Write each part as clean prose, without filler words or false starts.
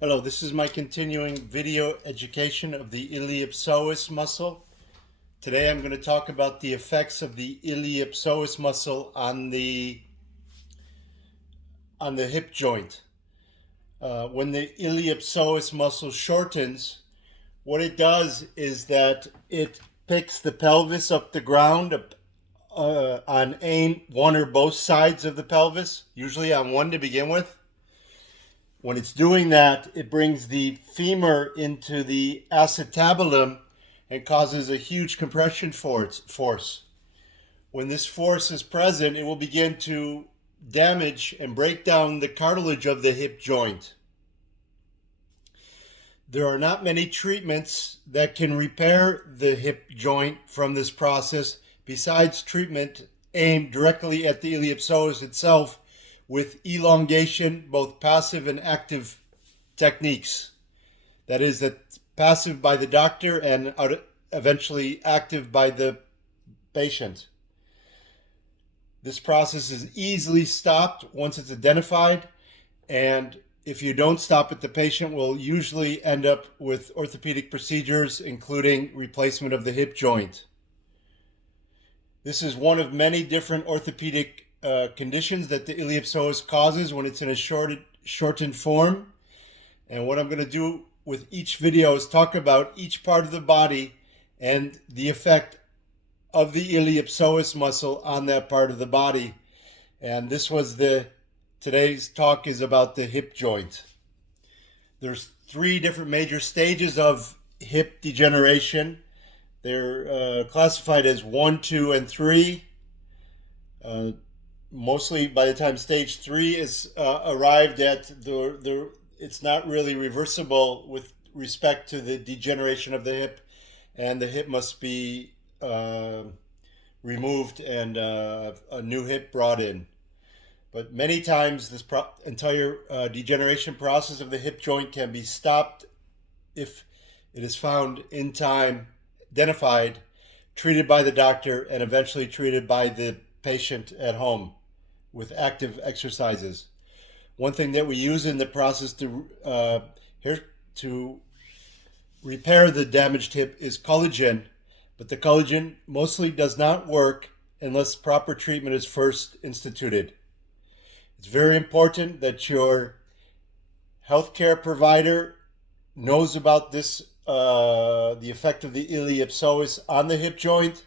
Hello, this is my continuing video education of the iliopsoas muscle. Today I'm going to talk about the effects of the iliopsoas muscle on the hip joint. When the iliopsoas muscle shortens, what it does is that it picks the pelvis up the ground on one or both sides of the pelvis, usually on one to begin with. When it's doing that, it brings the femur into the acetabulum and causes a huge compression force. When this force is present, it will begin to damage and break down the cartilage of the hip joint. There are not many treatments that can repair the hip joint from this process besides treatment aimed directly at the iliopsoas itself with elongation, both passive and active techniques. That is, that passive by the doctor and eventually active by the patient. This process is easily stopped once it's identified, and if you don't stop it, the patient will usually end up with orthopedic procedures, including replacement of the hip joint. This is one of many different orthopedic conditions that the iliopsoas causes when it's in a shortened form. And what I'm going to do with each video is talk about each part of the body and the effect of the iliopsoas muscle on that part of the body. And today's talk is about the hip joint. There's three different major stages of hip degeneration. They're classified as 1, 2, and 3. Mostly by the time stage 3 is arrived at, it's not really reversible with respect to the degeneration of the hip, and the hip must be removed and a new hip brought in. But many times this entire degeneration process of the hip joint can be stopped if it is found in time, identified, treated by the doctor, and eventually treated by the patient at home with active exercises. One thing that we use in the process to repair the damaged hip is collagen, but the collagen mostly does not work unless proper treatment is first instituted. It's very important that your healthcare provider knows about this, the effect of the iliopsoas on the hip joint,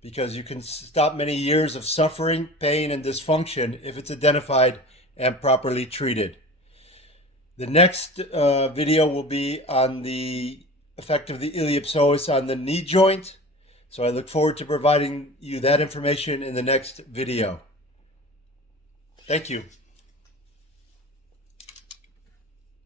because you can stop many years of suffering, pain, and dysfunction if it's identified and properly treated. The next video will be on the effect of the iliopsoas on the knee joint. So I look forward to providing you that information in the next video. Thank you.